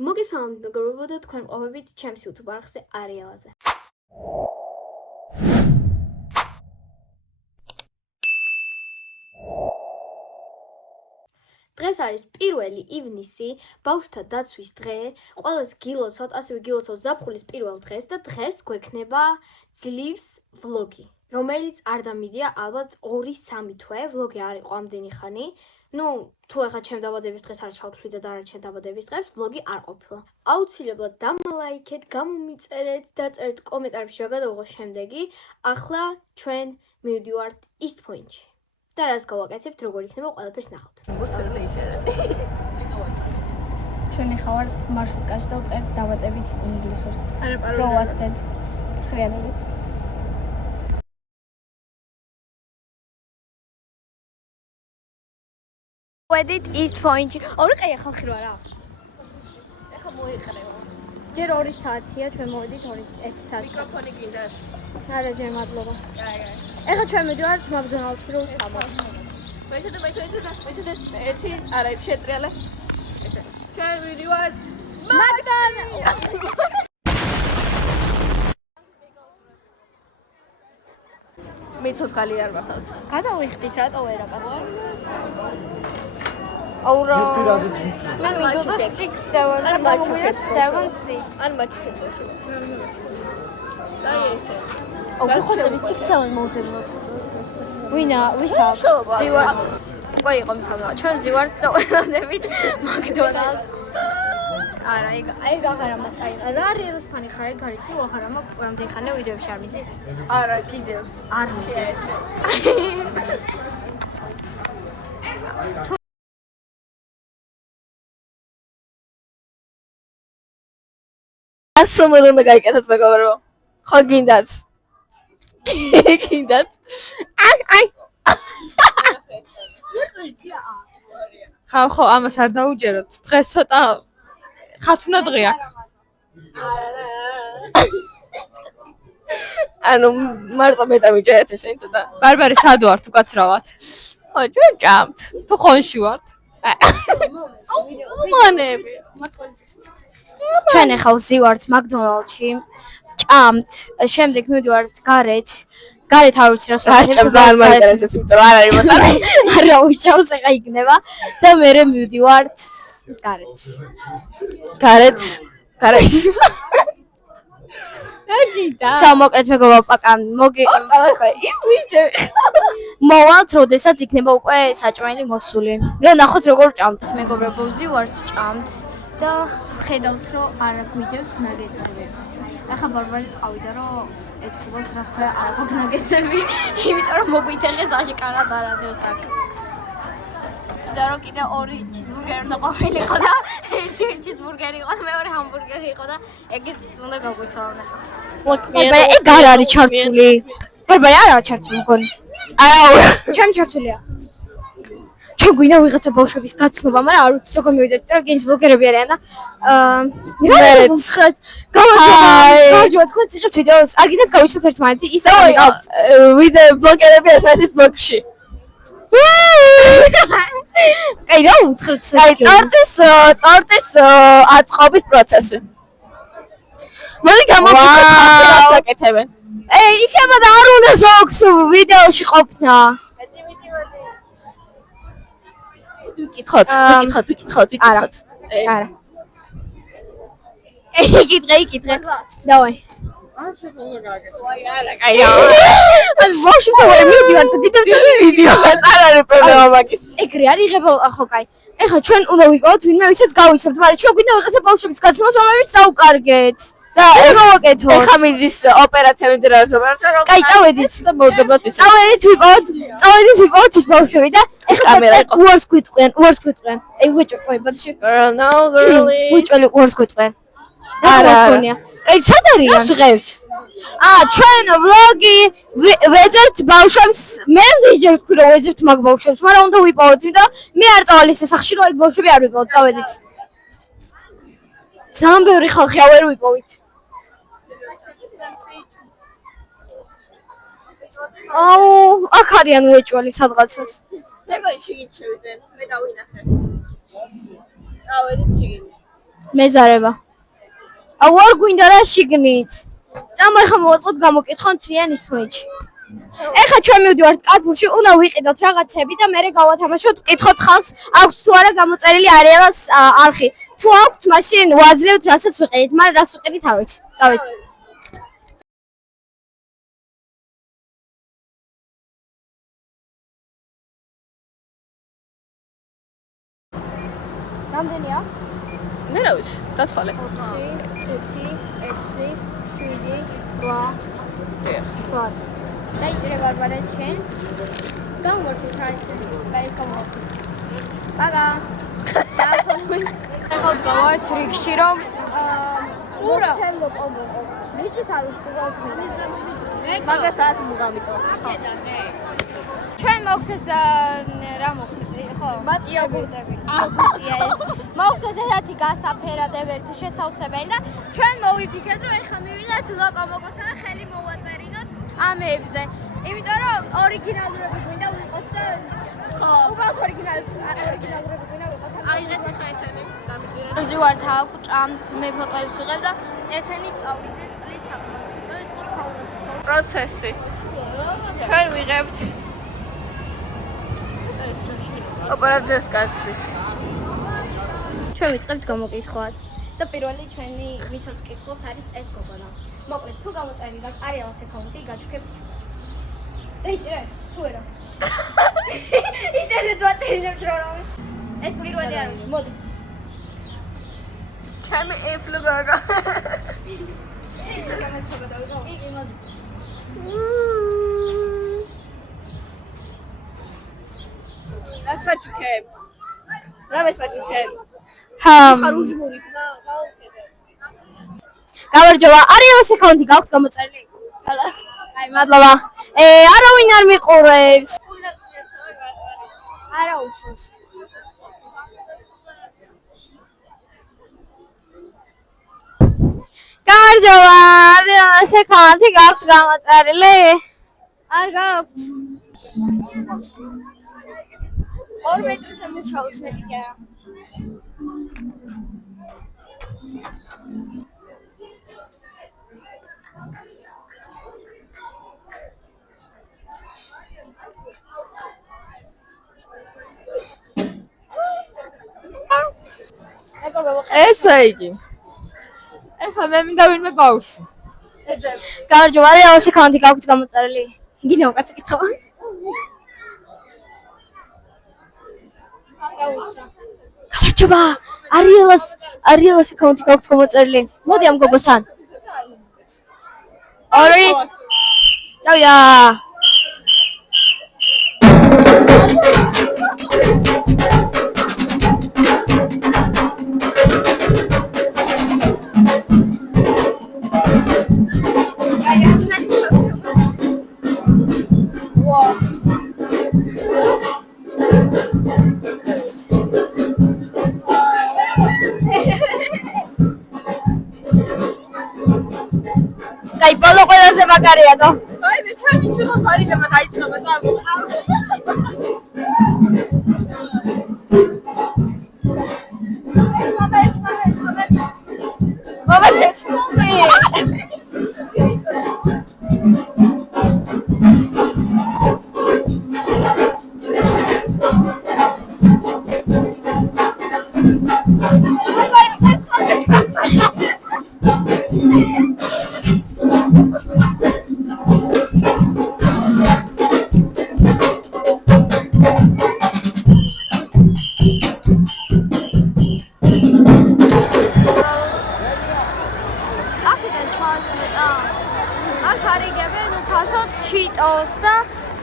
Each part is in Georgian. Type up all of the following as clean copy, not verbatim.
მოგესალმებით მეგობრებო და თქვენ ყოფებით ჩემს YouTube არხზე Arielაზე. დღეს არის 1 ივნისი, ბავშვთა დაცვის დღე. ყველას გილოცავთ, ასევე გილოცავთ ზაფხულის პირველ დღეს და დღეს გვექნება ძლივს ვლოგი, რომელიც არ დამიდია ალბათ 2-3 თვე, ვლოგი არ იყო ამდენი ხანი. თუ ეხლა ჩემ დაბადების დღეს არ ჩავთვლი და დანარჩენ დაბადების დღეს, ვლოგი არ ყოფილა. აუცილებლად დამალაიქეთ, გამომიწერეთ, დაწერეთ კომენტარებში რა გადავიღო შემდეგი. ახლა ჩვენ მივდივართ East Point-ში. და რას გავაკეთებთ, როგორ იქნება ყველაფერს ნახავთ. მოსწრებული ინტერნეტი. ჩვენ ახლა ვართ მარშრუტკაში და ვწერთ დამატებით ინგლისურს. არა, რო ვაცდეთ. ცხრიანები. ვედით East Point-ში. ორი კაი ხალხი რო არა. ეხლა მოიხრევა. ჯერ 2 საათია, ჩვენ მოვედით 1 საათი. მიკროფონი გინდათ? არა, ჯერ მადლობა. აი. ეხლა ჩვენ მივდივართ მაკდონალდში რო ვჭამოთ. მეცადე, ერთი, არა, შეტრიალა. ესე. ჩვენ მივდივართ მაკდონალდში. მე ცოცხალი არ ვახავთ. გადავიხდით რატო ვერა კაცო? აურა. მე მიგოდა 6-7 და მოვიდა 7-6. არ მაჩქებოდი. და ესე. აუ ხოწები 6-7 მოვძებნოთ. ვისა? დივარ. ყო იყო მისამა. ჩვენ ზივართ და ყველანებით მაკდონალდს. არა, ეგ აღარა მაქვს. რა არის ეს ფანი ხარ, ეგ არის, აღარა მაქვს, რამდენი ხანია ვიდეოებში არ მიზეს? არა, კიდევს. არ მიზეს. ასომერ უნდა გაიკეთოთ მეგობრებო. ხო გინდათ? გინდათ? აი. ხო, ამას არ დაუჯეროთ. დღეს ცოტა ხათუნა დღეა. ანუ მარტო მე დამიჯერეთ ესე ცოტა. ბარბარე სად ვართ უკაცრავად? ხო, ჩვენ ჭამთ. თუ ხონში ვართ. მონები. ჩვენ ახლა ვზივართ მაკდონალდში, ჭამთ, შემდეგ მივდივართ გარეთ არ ვიცი რას ვაკეთებ. ძალიან მაინტერესებს, იმიტომ რომ არ არის მოტანე. არა უჩავს ახლა იქნება და მე მივდივართ გარეთ. სამოკლედ მეგობრებო, პაკან ის ვიჭე. მოვალთ, როდესაც იქნება უკვე საჭმელი მოსული. რა ნახოთ როგორ ჭამთ. მეგობრებო, ვზივართ, ჭამთ და ხედავთ რომ არ გვიდევს ნაგეცები. ახლა ბარბარე წავიდა რომ ეთქუბოს რას ქვია არ აქვს ნაგეცები, იმიტომ რომ მოგვითეხეს აშკარად არ ადევს აქ. და რომ კიდე 2 ჩიზბურგერი უნდა ყოფილიყო და 1 ჩიზბურგერი იყო და მეორე ჰამბურგერი იყო და ეგეც უნდა გაგვიცვალონ ახლა. ბარბარე, ეგ არ არის ჩართული. ბარბარე, არა ჩართული მგონი. არა, ჩემ ჩართულია. ჩვენ გვინდა ვიღაცა ბავშვების გაცნობა, მაგრამ არ ვიცი როგორ მივიდეთ, რა გენს ბლოგერები არიან და გავაჯობ თქვენ ციხეთ ვიდეოს. არ გინდათ გავიცოთ ერთმანეთი ის დავიღავთ ვიდეო ბლოგერები ასეთის ბლოგში. აი რა უთხრეთ აი ტორტის აწყობის პროცესი. მოდი გამოვიდეთ ახლა აკეთებენ. იქნება და არ უნდა ზოგს ვიდეოში ყოფნა. ვიკითხოთ. არა. იკითხე. დავაი. ან ვაშინ თავი მიდივარ და დიდად ვიდეო არ არის პრობლემა მაგის. ეგრე არ იღება ხო კაი. ეხლა ჩვენ უნდა ვიპოვოთ ვინმე ვისაც გავიცნობთ, მაგრამ ჩვენ გვინდა ვიღაცა ბავშვების გაცნობს, რომლებიც დაუკარგეთ. და ეგ გავაკეთოთ. ეხლა მიდის ოპერაცია მინდრავს ოპერაცია. კაი, წავედით და მოვდობთ ის. წავედით ვიპოვოთ ის ბავშვები და ეს კამერა იყო. უარს გვიტყვიან. აი ვიჭვე, ბოდიში. Girl, no girlie. ვიჭველი უარს გვიტყვიან. არა. კაი, სად არიან? ვიღებთ. ჩვენ ვლოგი ვეძებთ ბავშვებს, მე ვიჯერ თქვი რომ ვეძებთ მაგ ბავშვებს, მაგრამ უნდა ვიპოვოთ, იმიტომ რომ მე არ წავალ ეს სახში, რომ ეგ ბავშვები არ ვიპოვოთ, წავედით. ძალიან ბევრი ხალხი არ ვიპოვით. აუ, აქ არიან უეჭველი სადღაცას. მე გოიში გიჩევდნენ, მე დავინახე. წავედით შიგნით. მეზარება. აუ არ გვინდა რა შიგნით. წამო ახლა მოვაწყოთ გამოკითხვა მთლიანის თვეში. ეხლა ჩვენ მივდივართ კარფურში, უნდა ვიყიდოთ რაღაცები და მერე გავათამაშოთ, ვკითხოთ ხალხს, აქვს თუ არა გამოწერილი არეალას არხი. თუ აქვთ, მაშინ ვაძლევთ, რასაც ვიყიდით, მაგრამ რას ვიყიდით არ ვიცი. წავით. რამდენია? მე რა ვიცი, დათვალე. 4, 5, 6, 7, 8. What? Danger barbaration. Don't work with price. Guys, come on. Baga. ახლა გავართ რიგში რომ სურა. მისთვის არ უსურვავთ მე. მაგასაც მოგამიტო. ჩვენ მოგცეს რა მოგცეს ხო? იოგურტები. იოგურტია ეს. მოგცეს ესეთი გასაფერადებელი თუ შესავსებელი და ჩვენ მოვიფიქრეთ რომ ეხლა მივიდეთ ლოკომოკოსთან და ხელი მოვაწერინოთ ამებზე. იმიტომ რომ ორიგინალურები გვინდა ვიყოთ და ხო, უბრალოდ ორიგინალურები გვინდა ვიყოთ. აიღეთ ახლა ესენი გამიჭირეთ. ვიზუართ აქ ჭამთ მე ფოტოებს ვიღებ და ესენი წავიდეთ წლის საფრთხეში. ჩიქაუნოს პროცესი. ჩვენ ვიღებთ ოპერაციას კაცის. ჩვენ ვიწყებთ გამოკითხვას და პირველი ჩვენი ვისაც ვკითხულობთ არის ეს გოგონა. მოკლედ თუ გამოწერილი გაქვს არეალს აკაუნტი გაჩვენებთ. დაიჭირე თუ არა. ინტერნეტს ვაწერინებთ რომ ეს პირველი არის. მოდი. ჩემი ეფლოგა. შეიძლება გამეცობა დავიღო. იგი მოდი. რას ვაჩუქებ? რა ვაჩუქებ? ხარუჟმურით რა გავუხედე. გამარჯობა, არეალს აკაუნტი გაქვთ გამოწერილი? აი, მადლობა. არავინ არ მიყურებს. არა უშავს. გამარჯობა, არეალს აკაუნტი გაქვთ გამოწერილი? არ გაქვთ. 2 მეტრზე მუშაობს მედიკა. ესე იგი. ეხლა მე მინდა ვინმე ბავშვი. გამარჯობა, არეალს აკაუნტი გაქვთ გამოწერილი? გინდა უკაცო კითხვა. გამარჯობა, არეალს აკაუნტი გაქვთ გამოწერილი? მოდი ამ გოგოსთან. 2 წავიდა. Dai, bollo quello se magari no. აი მე ჩემი ჩილოს არილება დაიწყება და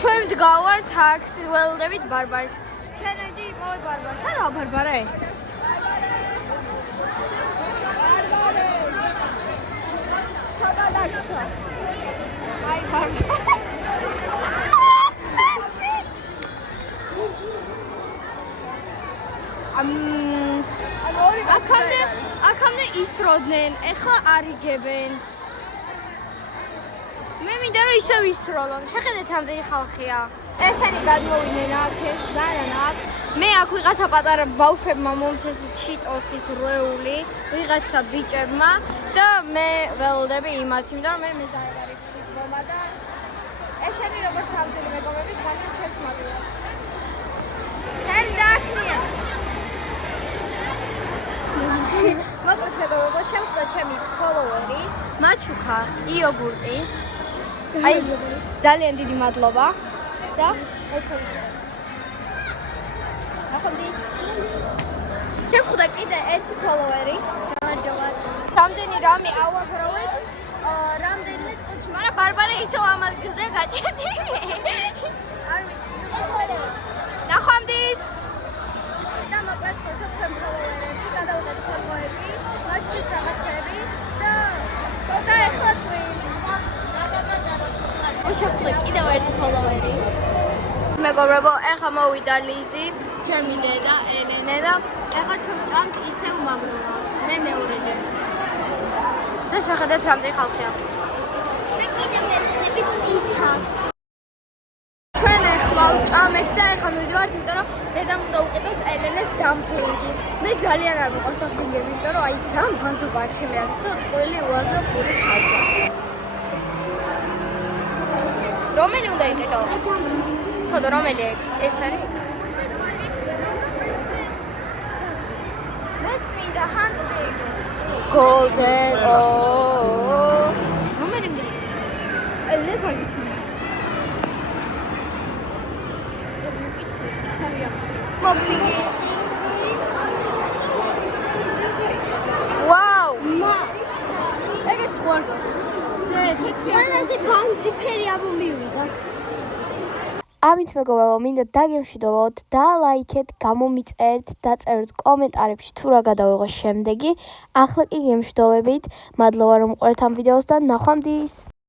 ჩვენ ვდგავართ ტაქსის ველოდებით ბარბარს. ჩვენ ედი მოვე ბარბარს. სადაა ბარბარე? ბარბარე. სადა დაგჭა. აი ბარბარე. აქამდე ისროდნენ, ეხლა არიგებენ. მე მინდა რომ ისევ ისროლონ. შეხედეთ რამდენი ხალხია. ესენი გადმოვიდნენ აქ, ეს გარან აქ. მე აქ ვიღაცა პატარა ბავშვებმა მომცეს ჩიტოსის რეული, ვიღაცა ბიჭებმა და მე ველოდები იმას, იმიტომ რომ მე მეზარე ვარ იქ დგომა და ესენი როგორც სამთელი მეგობრები დგანან ჩემს მაგილას. ხელი დააქნია. მოკლედ მეგობრებო, შემდგა ჩემი ფოლოვერი, მაჩუკა, იოგურტი. აი, ძალიან დიდი მადლობა და ახონდის. შევხვდა კიდე ერთი ფოლოვერი. გამარჯობათ. რამდენი რამე ავაგროვეთ? რამდენიმე წუთში, მაგრამ ბარბარე ისევ ამას გზე გაჭედი. არ ვიცი. ნახვამდის. და მოკლედ ხოთო თქვენ ფოლოვერები, გადავიღეთ ფოტოები, მაშინ რაღაცები და ეხლა წვიმს. შევხვდა კიდევ ერთი ფოლოვერი. მეგობრებო, ეხლა მოვიდა ლიზი, ჩემი დედა ელენე და ეხლა ჩვენ ჭამთ ისევ მაგდონალდს. მე მეორე დებდი. და შეხედეთ რამდენი ხალხია. და კიდევ მედდებით პიცას. ჩვენ ეხლა ვჭამეთ და ეხლა მივიდივართ, იმიტომ რომ დედამ უნდა უყიდოს ელენეს დამფლინგი. მე ძალიან არ მიყვარს დამფლინგები, იმიტომ რომ აი ძალიან ფანცობაა ჩემი აზრით და ტყუილი უაზრო ფულის ხალხია. რომელი უნდა იყიდო? ხოდა რომელი ეს არის? Let's me the hunting. Golden. Oh. რომელი უნდა იყიდოს? ეს არ გიჩვენა. Boxing. Wow. ეგეთ ხوارგავს. ყველაზე ბანძი ფერი ამომივიდა. ამით მეგობრებო, მინდა დაგემშვიდობოთ და ლაიქეთ, გამომიწერთ, დაწეროთ კომენტარებში თუ რა გადავიღო შემდეგი. ახლა კი გემშვიდობებით. მადლობა რომ მყურეთ ამ ვიდეოს და ნახვამდის.